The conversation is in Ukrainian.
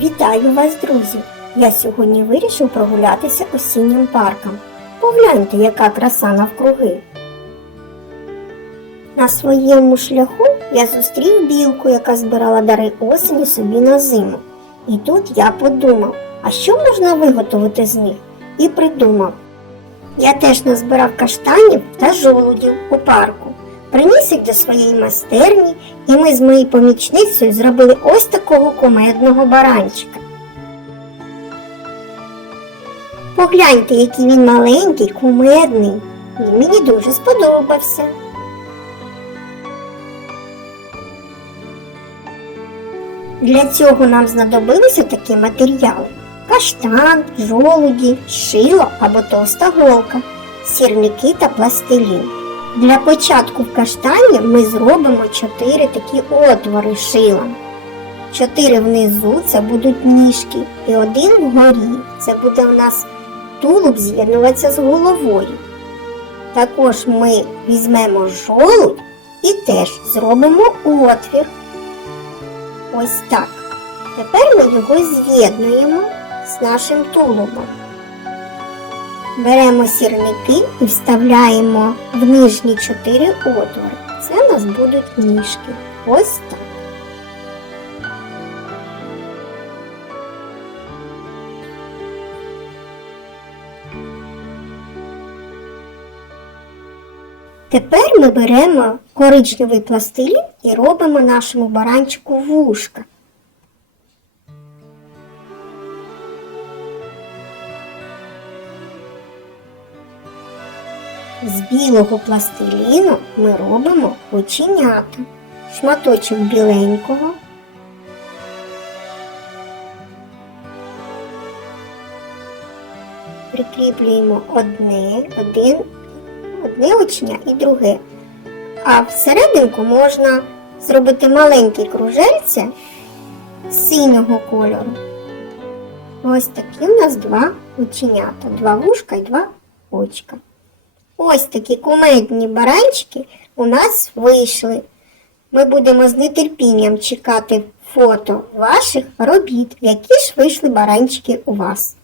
Вітаю вас, друзі! Я сьогодні вирішив прогулятися осіннім парком. Погляньте, яка краса навкруги. На своєму шляху я зустрів білку, яка збирала дари осені собі на зиму. І тут я подумав, а що можна виготовити з них? І придумав. Я теж назбирав каштанів та жолудів у парку, приніс їх до своєї майстерні, і ми з моєю помічницею зробили ось такого кумедного баранчика. Погляньте, який він маленький, кумедний. Він мені дуже сподобався. Для цього нам знадобилися такі матеріали: каштан, жолуді, шило або товста голка, сірники та пластилін. Для початку в каштані ми зробимо чотири такі отвори шилом. Чотири внизу це будуть ніжки, і один вгорі це буде у нас тулуб з'єднуватися з головою. Також ми візьмемо жолудь і теж зробимо отвір. Ось так. Тепер ми його з'єднуємо з нашим тулубом. Беремо сірники і вставляємо в нижні чотири отвори. Це у нас будуть ніжки. Ось так. Тепер ми беремо коричневий пластилін і робимо нашому баранчику вушка. З білого пластиліну ми робимо оченята, шматочок біленького. Прикріплюємо одне, один, одне оченя і друге. А всерединку можна зробити маленьке кружельце синього кольору. Ось такі у нас два оченята, два вушка і два очка. Ось такі кумедні баранчики у нас вийшли. Ми будемо з нетерпінням чекати фото ваших робіт, які ж вийшли баранчики у вас.